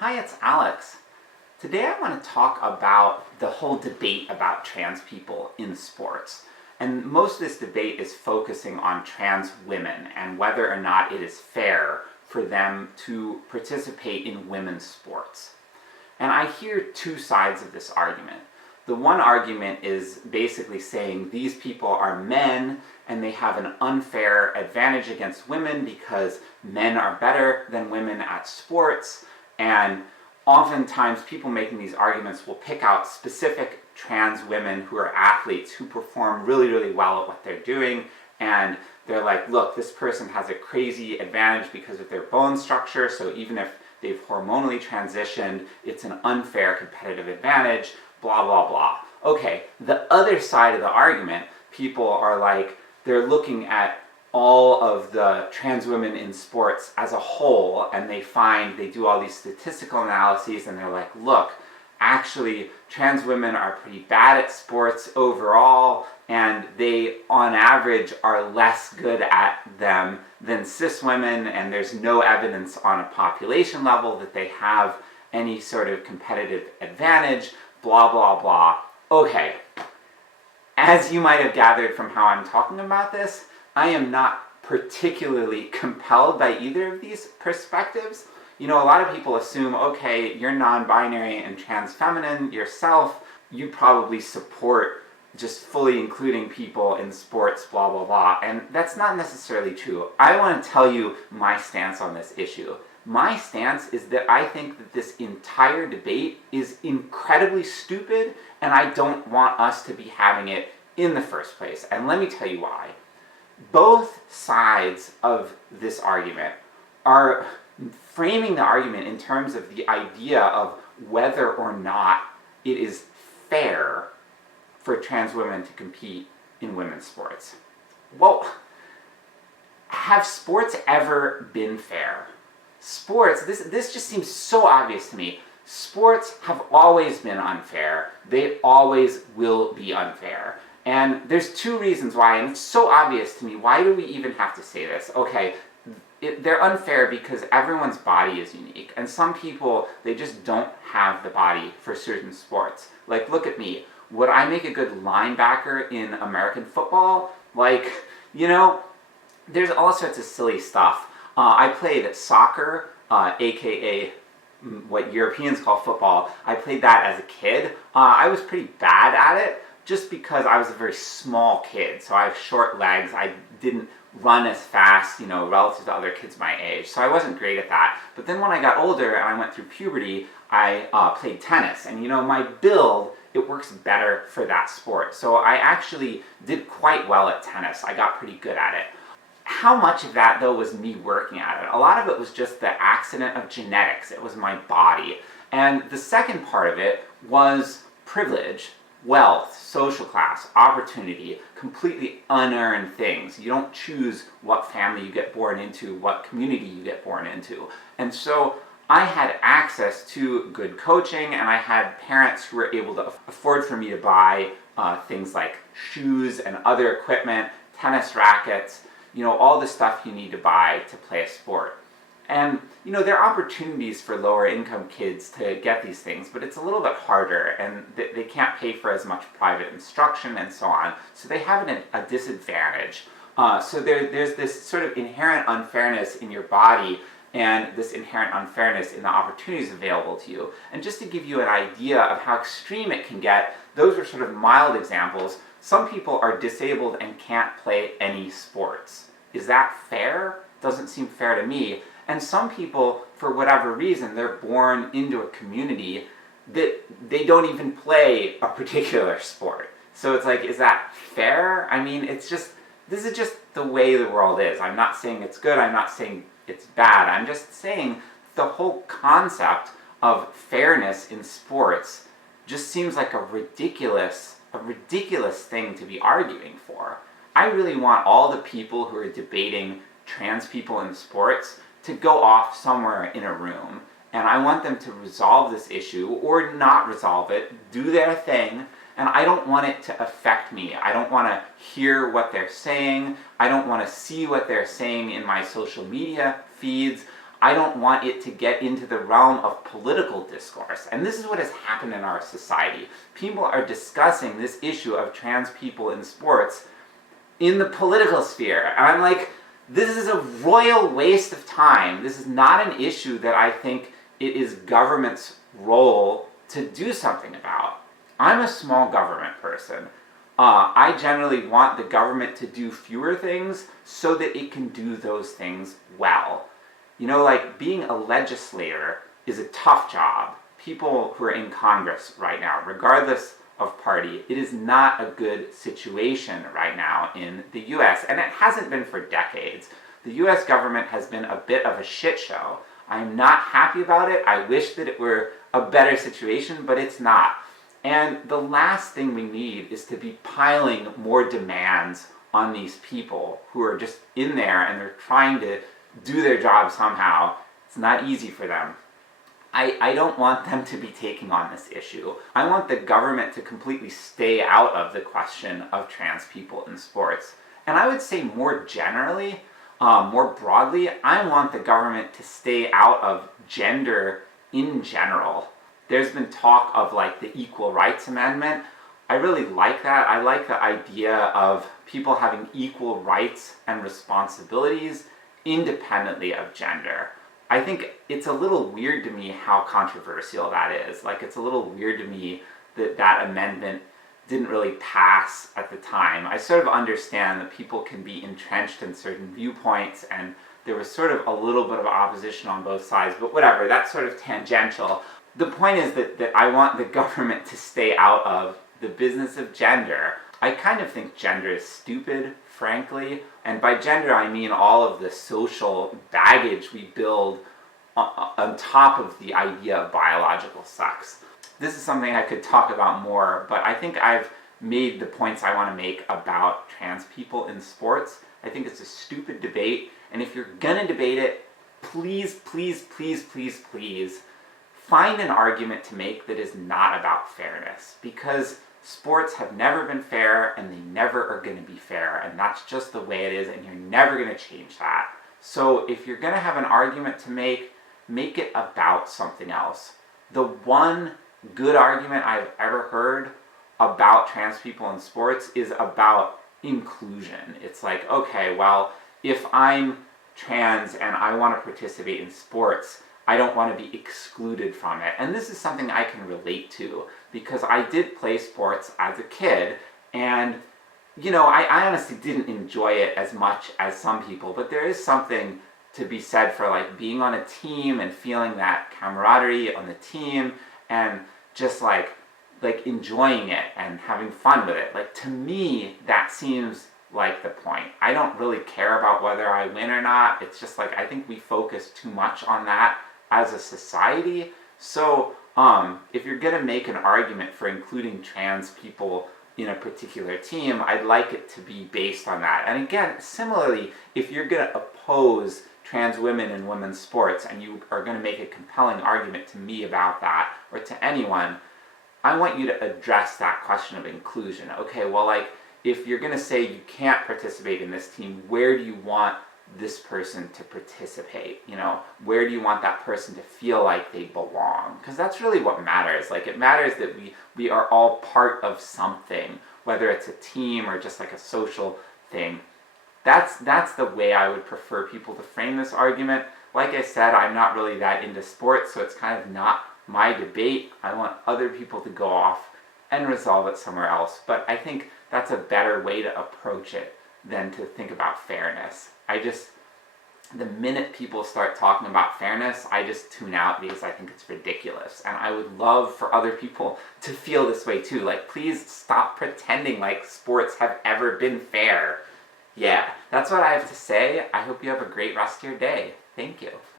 Hi, it's Alex. Today I want to talk about the whole debate about trans people in sports. And most of this debate is focusing on trans women and whether or not it is fair for them to participate in women's sports. And I hear two sides of this argument. The one argument is basically saying these people are men and they have an unfair advantage against women because men are better than women at sports. And oftentimes people making these arguments will pick out specific trans women who are athletes who perform really, really well at what they're doing. And they're like, look, this person has a crazy advantage because of their bone structure, so even if they've hormonally transitioned, it's an unfair competitive advantage, blah, blah, blah. Okay, the other side of the argument, people are like, they're looking at all of the trans women in sports as a whole, and they do all these statistical analyses, and they're like, look, actually, trans women are pretty bad at sports overall, and they, on average, are less good at them than cis women, and there's no evidence on a population level that they have any sort of competitive advantage, blah, blah, blah. Okay, as you might have gathered from how I'm talking about this, I am not particularly compelled by either of these perspectives. You know, a lot of people assume, okay, you're non-binary and trans-feminine yourself, you probably support just fully including people in sports, blah, blah, blah. And that's not necessarily true. I want to tell you my stance on this issue. My stance is that I think that this entire debate is incredibly stupid, and I don't want us to be having it in the first place. And let me tell you why. Both sides of this argument are framing the argument in terms of the idea of whether or not it is fair for trans women to compete in women's sports. Well, have sports ever been fair? Sports, this just seems so obvious to me. Sports have always been unfair. They always will be unfair. And there's two reasons why, and it's so obvious to me. Why do we even have to say this? Okay, they're unfair because everyone's body is unique. And some people, they just don't have the body for certain sports. Like, look at me. Would I make a good linebacker in American football? Like, you know, there's all sorts of silly stuff. I played soccer, aka what Europeans call football. I played that as a kid. I was pretty bad at it just because I was a very small kid. So I have short legs. I didn't run as fast, you know, relative to other kids my age. So I wasn't great at that. But then when I got older and I went through puberty, I played tennis. And you know, my build, it works better for that sport. So I actually did quite well at tennis. I got pretty good at it. How much of that, though, was me working at it? A lot of it was just the accident of genetics. It was my body. And the second part of it was privilege, wealth, social class, opportunity, completely unearned things. You don't choose what family you get born into, what community you get born into. And so I had access to good coaching, and I had parents who were able to afford for me to buy things like shoes and other equipment, tennis rackets, you know, all the stuff you need to buy to play a sport. And, you know, there are opportunities for lower income kids to get these things, but it's a little bit harder, and they can't pay for as much private instruction and so on, so they have a disadvantage. So there's this sort of inherent unfairness in your body and this inherent unfairness in the opportunities available to you. And just to give you an idea of how extreme it can get, those are sort of mild examples. Some people are disabled and can't play any sports. Is that fair? Doesn't seem fair to me. And some people, for whatever reason, they're born into a community that they don't even play a particular sport. So it's like, is that fair? I mean, this is just the way the world is. I'm not saying it's good, I'm not saying it's bad. I'm just saying the whole concept of fairness in sports just seems like a ridiculous thing to be arguing for. I really want all the people who are debating trans people in sports to go off somewhere in a room, and I want them to resolve this issue or not resolve it, do their thing, and I don't want it to affect me. I don't want to hear what they're saying. I don't want to see what they're saying in my social media feeds. I don't want it to get into the realm of political discourse. And this is what has happened in our society. People are discussing this issue of trans people in sports in the political sphere. And I'm like, this is a royal waste of time. This is not an issue that I think it is government's role to do something about. I'm a small government person. I generally want the government to do fewer things so that it can do those things well. You know, like being a legislator is a tough job. People who are in Congress right now, regardless of party, it is not a good situation right now in the US, and it hasn't been for decades. The US government has been a bit of a shit show. I'm not happy about it. I wish that it were a better situation, but it's not. And the last thing we need is to be piling more demands on these people who are just in there and they're trying to do their job somehow. It's not easy for them. I don't want them to be taking on this issue. I want the government to completely stay out of the question of trans people in sports. And I would say more generally, more broadly, I want the government to stay out of gender in general. There's been talk of like the Equal Rights Amendment. I really like that. I like the idea of people having equal rights and responsibilities independently of gender. I think it's a little weird to me how controversial that is. Like, it's a little weird to me that that amendment didn't really pass at the time. I sort of understand that people can be entrenched in certain viewpoints, and there was sort of a little bit of opposition on both sides, but whatever, that's sort of tangential. The point is that I want the government to stay out of the business of gender. I kind of think gender is stupid, frankly, and by gender I mean all of the social baggage we build on top of the idea of biological sex. This is something I could talk about more, but I think I've made the points I want to make about trans people in sports. I think it's a stupid debate, and if you're gonna debate it, please, please, please, please, please, find an argument to make that is not about fairness, because sports have never been fair and they never are going to be fair, and that's just the way it is, and you're never going to change that. So if you're going to have an argument to make it about something else. The one good argument I've ever heard about trans people in sports is about inclusion. It's like, okay, well, if I'm trans and I want to participate in sports, I don't want to be excluded from it. And this is something I can relate to, because I did play sports as a kid, and you know, I honestly didn't enjoy it as much as some people, but there is something to be said for like being on a team and feeling that camaraderie on the team and just like enjoying it and having fun with it. Like, to me, that seems like the point. I don't really care about whether I win or not. It's just like, I think we focus too much on that as a society. So if you're going to make an argument for including trans people in a particular team, I'd like it to be based on that. And again, similarly, if you're going to oppose trans women in women's sports and you are going to make a compelling argument to me about that, or to anyone, I want you to address that question of inclusion. Okay, well, like, if you're going to say you can't participate in this team, where do you want this person to participate? You know, where do you want that person to feel like they belong? Because that's really what matters. Like, it matters that we are all part of something, whether it's a team or just like a social thing. That's the way I would prefer people to frame this argument. Like I said, I'm not really that into sports, so it's kind of not my debate. I want other people to go off and resolve it somewhere else. But I think that's a better way to approach it than to think about fairness. The minute people start talking about fairness, I just tune out, because I think it's ridiculous. And I would love for other people to feel this way too. Like, please stop pretending like sports have ever been fair. Yeah, that's what I have to say. I hope you have a great rest of your day. Thank you.